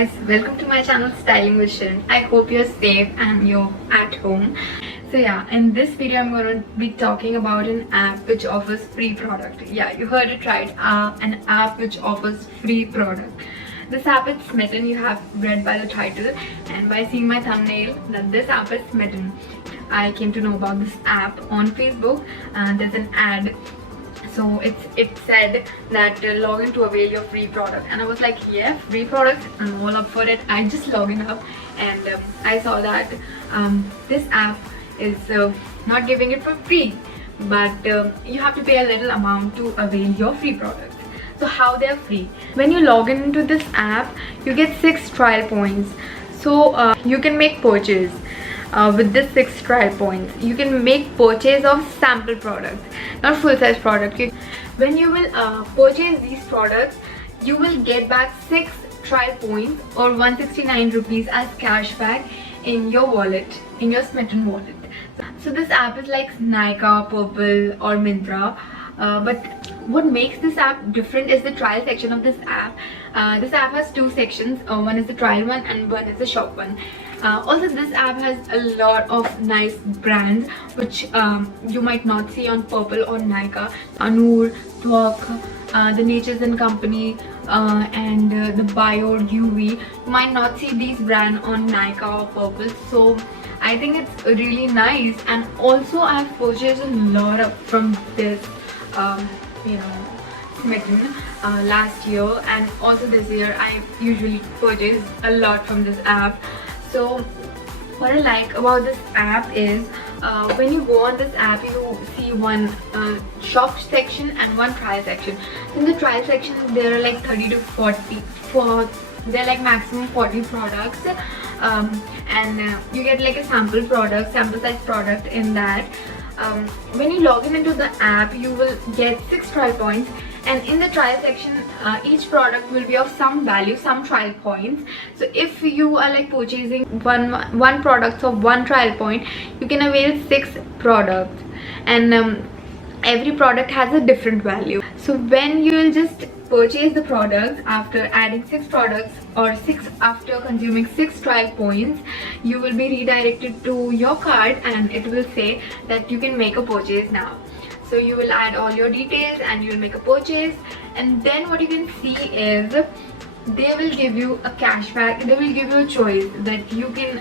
guys, welcome to my channel Styling with Shirin. I hope you're safe and you're at home. So yeah, in this video I'm going to be talking about an app which offers free product. Yeah, you heard it right, an app which offers free product. This app is Smytten. You have read by the title and by seeing my thumbnail that this app is Smytten. I came to know about this app on Facebook and there's an ad. So it said that log in to avail your free product, and I was like, yeah, free product, I'm all up for it. I just logged in up and I saw that this app is not giving it for free, but you have to pay a little amount to avail your free products. So how they're free? When you log in into this app, you get 6 trial points. So you can make purchase. With this 6 trial points, you can make purchase of sample products, not full size product. When you will purchase these products, you will get back 6 trial points or 169 rupees as cashback in your wallet, in your Smytten wallet. So this app is like Nykaa, Purple or Myntra, but what makes this app different is the trial section of this app. This app has 2 sections. One is the trial one and one is the shop one. Also, this app has a lot of nice brands which you might not see on Purple or Nykaa. Anur, Twak, the Nature's and Company, and the Bio UV. You might not see these brands on Nykaa or Purple. So I think it's really nice, and also I've purchased a lot from this Smytten last year, and also this year I usually purchase a lot from this app. So what I like about this app is when you go on this app, you see one shop section and one trial section. In the trial section there are like 30 to 40 they're like maximum 40 products, and you get like a sample size product in that. When you log in into the app, you will get 6 trial points, and in the trial section each product will be of some value, some trial points. So if you are like purchasing one product of 1 trial point, you can avail 6 products, and every product has a different value. So when you will just purchase the products after adding 6 products or after consuming 6 trial points, you will be redirected to your cart and it will say that you can make a purchase now. So you will add all your details and you will make a purchase, and then what you can see is they will give you a cashback. They will give you a choice that you can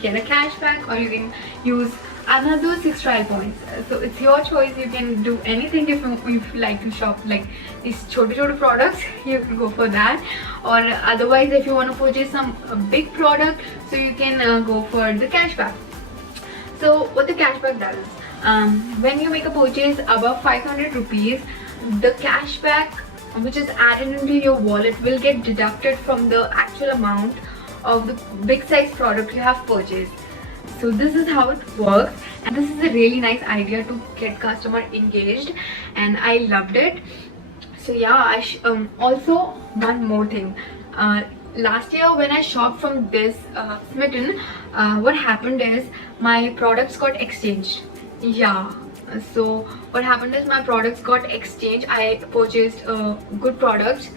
get a cashback or you can use another 6 trial points. So it's your choice. You can do anything. If you like to shop like these chote products, you can go for that, or otherwise if you want to purchase some big product, so you can go for the cashback. So what the cashback does, when you make a purchase above 500 rupees, the cashback which is added into your wallet will get deducted from the actual amount of the big size product you have purchased. So this is how it works, and this is a really nice idea to get customer engaged, and I loved it. So yeah, also one more thing, last year when I shopped from this Smytten, what happened is my products got exchanged. Yeah, so what happened is my products got exchanged. I purchased good products,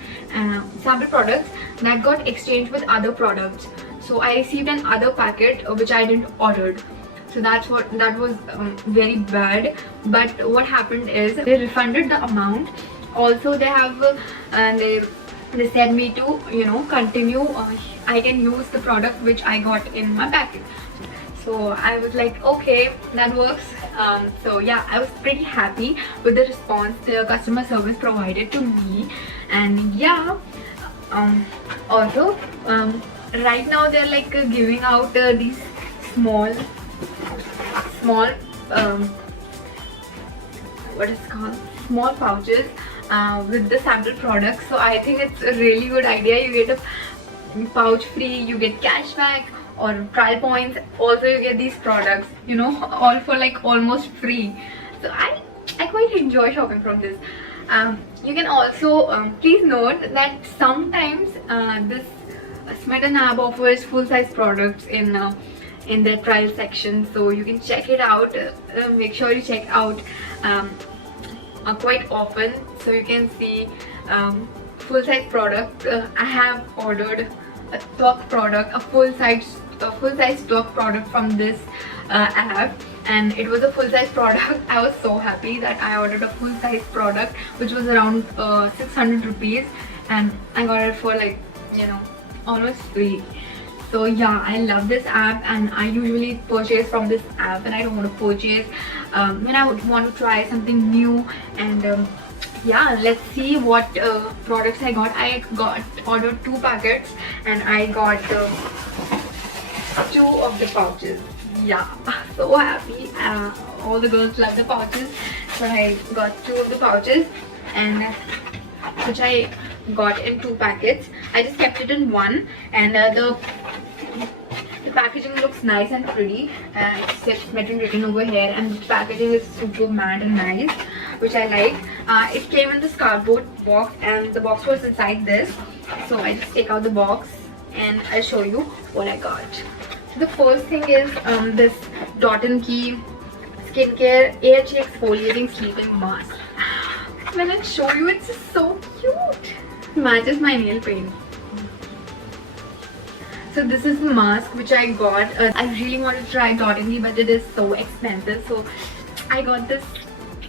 sample products that got exchanged with other products. So I received an other packet which I didn't ordered. So that was very bad. But what happened is they refunded the amount. Also they have they said me to continue. I can use the product which I got in my packet. So I was like, okay, that works. So yeah, I was pretty happy with the response the customer service provided to me. And yeah, also right now they're like giving out these small what is it called, small pouches with the sample products. So I think it's a really good idea. You get a pouch free, you get cashback or trial points, also you get these products, all for like almost free. So I quite enjoy shopping from this. You can also please note that sometimes this Smytten app offers full-size products in their trial section, so you can check it out. Make sure you check out quite often, so you can see full-size product. I have ordered a stock product, a full-size stock product from this app, and it was a full-size product. I was so happy that I ordered a full-size product which was around 600 rupees, and I got it for like, you know, almost free. So yeah, I love this app, and I usually purchase from this app, and I don't want to purchase when I would want to try something new. And yeah, let's see what products I got. Ordered 2 packets, and I got 2 of the pouches. Yeah, so happy. All the girls love the pouches, so I got 2 of the pouches, and which I got in 2 packets. I just kept it in one, and the packaging looks nice and pretty. It's Smytten written over here, and the packaging is super matte and nice, which I like. It came in this cardboard box, and the box was inside this. So I just take out the box and I'll show you what I got. So the first thing is this Dot & Key Skincare AHA Exfoliating Sleeping Mask. When I show you, it's just so cute. Matches my nail paint. So this is the mask which I got. I really wanted to try Dot & Key, but it is so expensive. So I got this,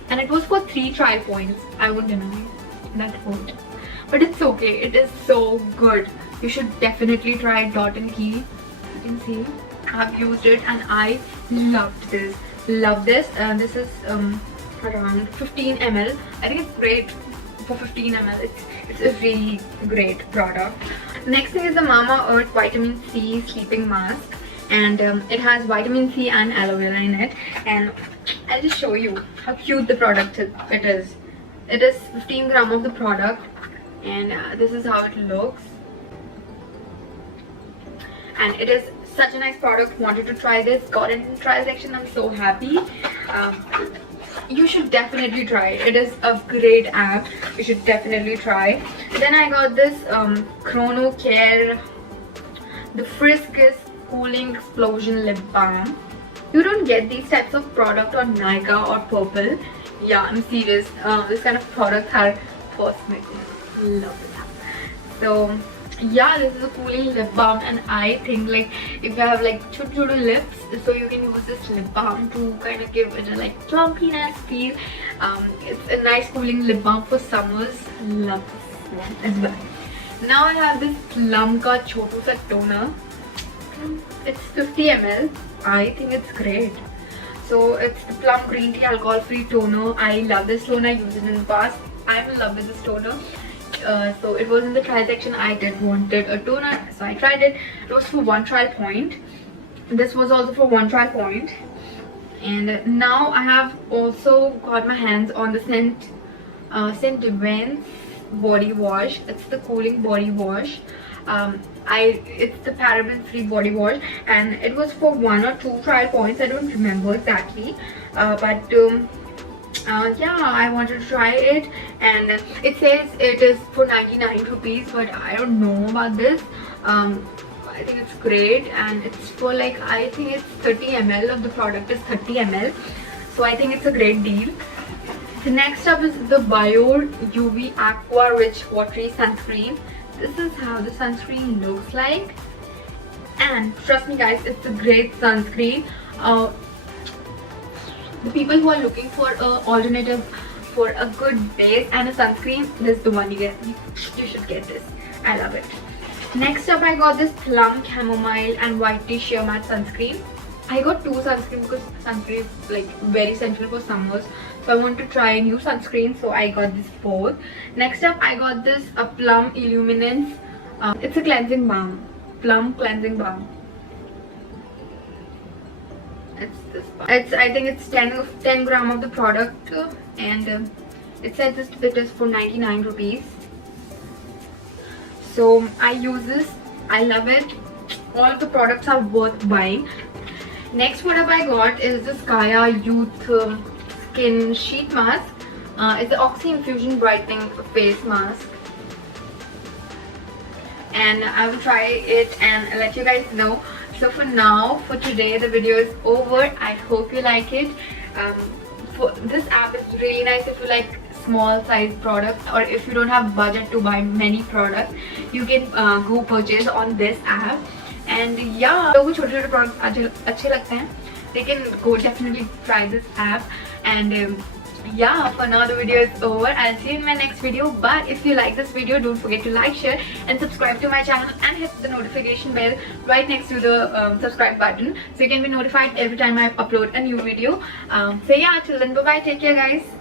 and it was for 3 trial points. I won't deny that hurt, but it's okay. It is so good. You should definitely try Dot & Key. You can see I've used it, and I loved this. Love this. This is around 15 ml. I think it's great for 15 ml. It's a really great product. Next thing is the Mamaearth Vitamin C Sleeping Mask, and it has vitamin C and aloe vera in it. And I'll just show you how cute the product it is. It is 15 grams of the product, and this is how it looks. And it is such a nice product. Wanted to try this. Got it in the trial section. I'm so happy. You should definitely try it. It is a great app. You should definitely try. Then I got this Chrono Care, the Friskest Cooling Explosion Lip Balm. You don't get these types of product on Nykaa or Purple. Yeah, I'm serious. This kind of products are for Smytten. Love it. So yeah, this is a cooling lip balm, and I think like if you have like chud lips, so you can use this lip balm to kind of give it a like plumpiness feel. It's a nice cooling lip balm for summers. Love this one as well. Now I have this Plum Ka Chotu Sa Toner. It's 50 ml. I think it's great. So it's the Plum Green Tea Alcohol Free Toner. I love this toner. I used it in the past. I'm in love with this toner. So it was in the trial section. I did wanted a toner, so I tried it. It was for 1 trial point. This was also for 1 trial point. And now I have also got my hands on the Saint Divines body wash. It's the cooling body wash. It's the paraben free body wash, and it was for 1 or 2 trial points. I don't remember exactly, but yeah, I wanted to try it, and it says it is for 99 rupees, but I don't know about this. I think it's great, and it's for like, I think it's 30 ml of the product is 30 ml, so I think it's a great deal. The next up is the Bio UV Aqua Rich Watery Sunscreen. This is how the sunscreen looks like, and trust me guys, it's a great sunscreen. The people who are looking for an alternative for a good base and a sunscreen, this is the one you get. You should get this. I love it. Next up, I got this Plum Chamomile and White Tea Sheer Matte Sunscreen. I got 2 sunscreen because sunscreen is like very essential for summers. So I want to try a new sunscreen, so I got this both. Next up, I got this Plum Illuminance. It's a cleansing balm. Plum cleansing balm. It's this one. I think it's 10 gram of the product, and it says it is for 99 rupees. So I use this. I love it. All of the products are worth buying. Next product I got is this Kaya Youth Skin Sheet Mask. It's the Oxy Infusion Brightening Face Mask, and I will try it and let you guys know. So for now, for today, the video is over. I hope you like it. This app is really nice if you like small size product, or if you don't have budget to buy many products, you can go purchase on this app. And yeah, लोगों को छोटे छोटे products अच्छे लगते हैं, they can go definitely try this app. And yeah, for now the video is over. I'll see you in my next video. But if you like this video, don't forget to like, share and subscribe to my channel, and hit the notification bell right next to the subscribe button, so you can be notified every time I upload a new video. So yeah, till then, bye bye, take care guys.